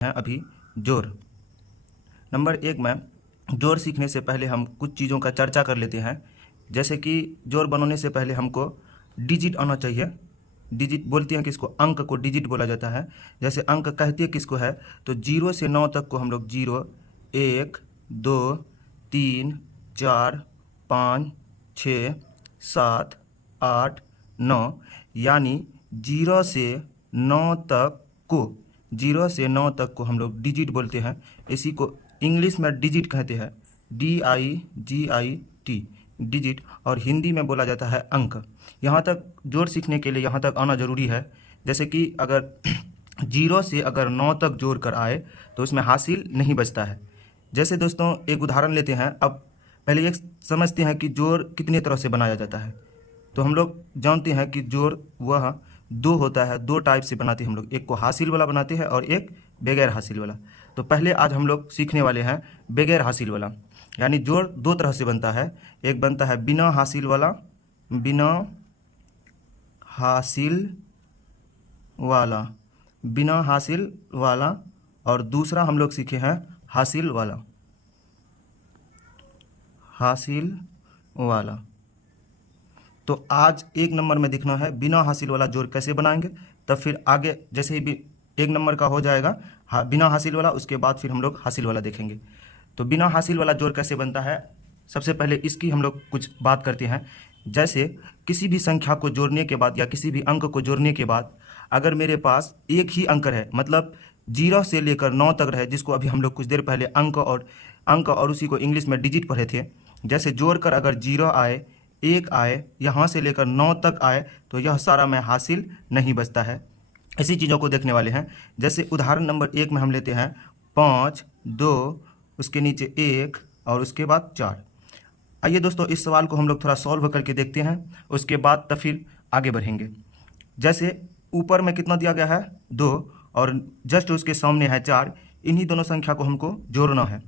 हैं अभी जोड़। नंबर 1 में जोड़ सीखने से पहले हम कुछ चीज़ों का चर्चा कर लेते हैं। जैसे कि जोड़ बनाने से पहले हमको डिजिट आना चाहिए। डिजिट बोलते हैं किसको, अंक को डिजिट बोला जाता है। जैसे अंक कहते हैं किसको है, तो 0 से 9 तक को हम लोग 0, 1, 2, 3, 4, 5, 6, 7, 8, 9, यानी 0 से 9 तक को 0 से 9 तक को हम लोग डिजिट बोलते हैं। इसी को इंग्लिश में डिजिट कहते हैं, DIGIT, डिजिट, और हिंदी में बोला जाता है अंक। यहाँ तक जोड़ सीखने के लिए यहाँ तक आना ज़रूरी है। जैसे कि अगर 0 से अगर 9 तक जोड़ कर आए तो उसमें हासिल नहीं बचता है। जैसे दोस्तों एक उदाहरण लेते हैं। अब पहले ये समझते हैं कि जोड़ कितने तरह से बनाया जाता है। तो हम लोग जानते हैं कि जोड़ वह 2 होता है, 2 टाइप से बनाते हैं हम लोग। एक को हासिल वाला बनाते हैं और एक बगैर हासिल वाला। तो पहले आज हम लोग सीखने वाले हैं बगैर हासिल वाला। यानी जोड़ 2 तरह से बनता है। एक बनता है बिना हासिल वाला, बिना हासिल वाला, बिना हासिल वाला, और दूसरा हम लोग सीखे हैं हासिल वाला, हासिल वाला। तो आज 1 नंबर में देखना है बिना हासिल वाला जोड़ कैसे बनाएंगे। तब फिर आगे जैसे ही भी 1 नंबर का हो जाएगा बिना हासिल वाला, उसके बाद फिर हम लोग हासिल वाला देखेंगे। तो बिना हासिल वाला जोड़ कैसे बनता है, सबसे पहले इसकी हम लोग कुछ बात करते हैं। जैसे किसी भी संख्या को जोड़ने के बाद या किसी भी अंक को जोड़ने के बाद अगर मेरे पास एक ही अंक है, मतलब 0 से लेकर 9 तक रहे, जिसको अभी हम लोग कुछ देर पहले अंक और उसी को इंग्लिश में डिजिट पढ़े थे। जैसे जोड़कर अगर 0 आए, 1 आए, यहाँ से लेकर 9 तक आए, तो यह सारा में हासिल नहीं बचता है। इसी चीज़ों को देखने वाले हैं। जैसे उदाहरण नंबर 1 में हम लेते हैं 5, 2, उसके नीचे 1 और उसके बाद 4। आइए दोस्तों इस सवाल को हम लोग थोड़ा सॉल्व करके देखते हैं, उसके बाद तब फिर आगे बढ़ेंगे। जैसे ऊपर में कितना दिया गया है 2 और जस्ट उसके सामने है 4। इन्हीं दोनों संख्या को हमको जोड़ना है।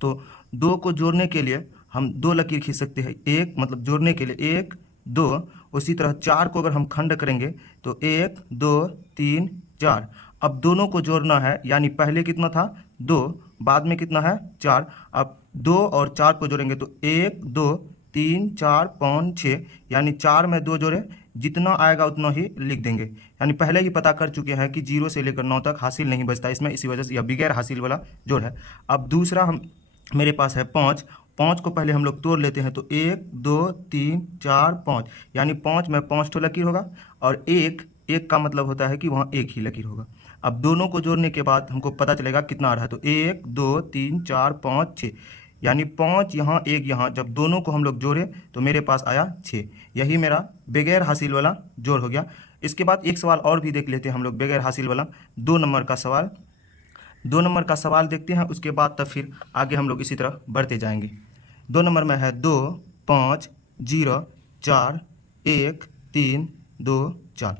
तो 2 को जोड़ने के लिए हम 2 लकीर खींच सकते हैं। एक मतलब जोड़ने के लिए 1, 2। उसी तरह 4 को अगर हम खंड करेंगे तो 1, 2, 3, 4। अब दोनों को जोड़ना है, यानी पहले कितना था 2, बाद में कितना है 4। अब 2 और 4 को जोड़ेंगे तो 1, 2, 3, 4, 5, 6, यानी 4 में 2 जोड़े, जितना आएगा उतना ही लिख देंगे। यानी पहले ही पता कर चुके हैं कि 0 से लेकर 9 तक हासिल नहीं बचता इसमें, इसी वजह से यह बगैर हासिल वाला जोड़ है। अब दूसरा मेरे पास है 5। 5 को पहले हम लोग तोड़ लेते हैं तो 1, 2, 3, 4, 5, यानी 5 में 5 ठो लकीर होगा और एक का मतलब होता है कि वहाँ 1 ही लकीर होगा। अब दोनों को जोड़ने के बाद हमको पता चलेगा कितना आ रहा है, तो 1, 2, 3, 4, 5, 6, यानी 5 यहाँ 1 यहाँ, जब दोनों को हम लोग जोड़े तो मेरे पास आया 6। यही मेरा बगैर हासिल वाला जोड़ हो गया। इसके बाद एक सवाल और भी देख लेते हैं हम लोग बगैर हासिल वाला, 2 नंबर का सवाल। 2 नंबर का सवाल देखते हैं, उसके बाद तब फिर आगे हम लोग इसी तरह बढ़ते जाएंगे। 2 नंबर में है 2, 5, 0, 4, 1, 3, 2, 4।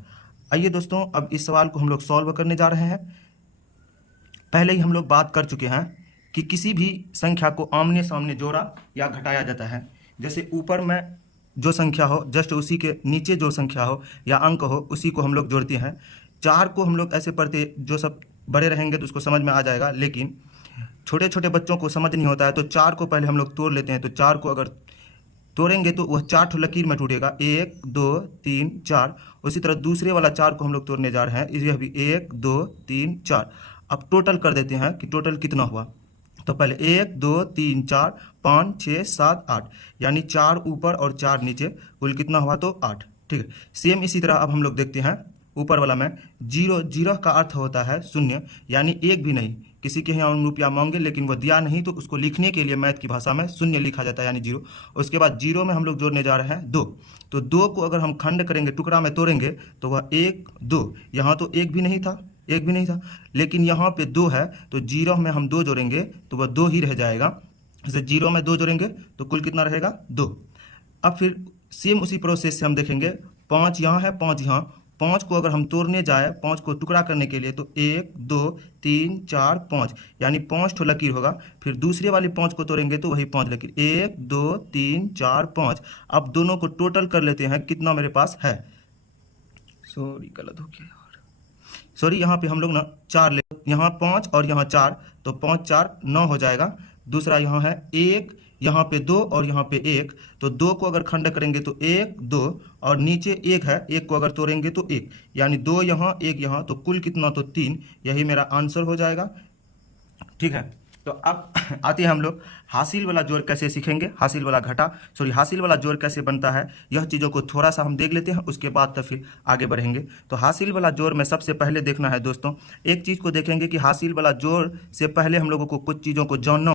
आइए दोस्तों अब इस सवाल को हम लोग सॉल्व करने जा रहे हैं। पहले ही हम लोग बात कर चुके हैं कि किसी भी संख्या को आमने सामने जोड़ा या घटाया जाता है। जैसे ऊपर में जो संख्या हो जस्ट उसी के नीचे जो संख्या हो या अंक हो उसी को हम लोग जोड़ते हैं। 4 को हम लोग ऐसे पढ़ते, जो सब बड़े रहेंगे तो उसको समझ में आ जाएगा, लेकिन छोटे छोटे बच्चों को समझ नहीं होता है। तो 4 को पहले हम लोग तोड़ लेते हैं। तो 4 को अगर तोड़ेंगे तो वह 4 ठो लकीर में टूटेगा, 1, 2, 3, 4। उसी तरह दूसरे वाला 4 को हम लोग तोड़ने जा रहे हैं, यह भी 1, 2, 3, 4। अब टोटल कर देते हैं कि टोटल कितना हुआ। तो पहले 1, 2, 3, 4, 5, 6, 7, 8, यानी 4 ऊपर और 4 नीचे, कुल कितना हुआ तो 8। ठीक है, सेम इसी तरह अब हम लोग देखते हैं ऊपर वाला में 0। 0 का अर्थ होता है शून्य, यानी एक भी नहीं। किसी के यहाँ रुपया मांगे लेकिन वो दिया नहीं तो उसको लिखने के लिए मैथ की भाषा में शून्य लिखा जाता है, यानी 0। उसके बाद 0 में हम लोग जोड़ने जा रहे हैं 2। तो 2 को अगर हम खंड करेंगे, टुकड़ा में तोड़ेंगे तो वह 1, 2। यहाँ तो एक भी नहीं था, लेकिन यहाँ पे 2 है, तो 0 में हम 2 जोड़ेंगे तो वह 2 ही रह जाएगा। जैसे 0 में 2 जोड़ेंगे तो कुल कितना रहेगा 2। अब फिर सेम उसी प्रोसेस से हम देखेंगे, 5 यहाँ है, 5 यहाँ। 5 को अगर हम तोड़ने जाए, 5 को टुकड़ा करने के लिए, तो 1, 2, 3, 4, 5, यानी 5 ठो लकीर होगा। फिर दूसरे वाली 5 को तोड़ेंगे तो वही 5 लकीर, 1, 2, 3, 4, 5। अब दोनों को टोटल कर लेते हैं, कितना मेरे पास है, सॉरी गलत हो गया यार, सॉरी यहाँ पे हम लोग ना 4 ले, यहाँ 5 और यहाँ 4, तो 5 4 9 हो जाएगा। दूसरा यहाँ है 1, यहाँ पे 2 और यहाँ पे 1, तो 2 को अगर खंड करेंगे तो 1 2, और नीचे 1 है, 1 को अगर तोड़ेंगे तो 1, यानी 2 यहाँ 1 यहाँ, तो कुल कितना, तो 3। यही मेरा आंसर हो जाएगा। ठीक है, तो अब आते हैं हम लोग हासिल वाला जोड़ कैसे सीखेंगे, हासिल वाला घटा, सॉरी हासिल वाला जोड़ कैसे बनता है, यह चीज़ों को थोड़ा सा हम देख लेते हैं, उसके बाद तो फिर आगे बढ़ेंगे। तो हासिल वाला जोड़ में सबसे पहले देखना है दोस्तों, एक चीज़ को देखेंगे कि हासिल वाला जोड़ से पहले हम लोगों को कुछ चीज़ों को जानना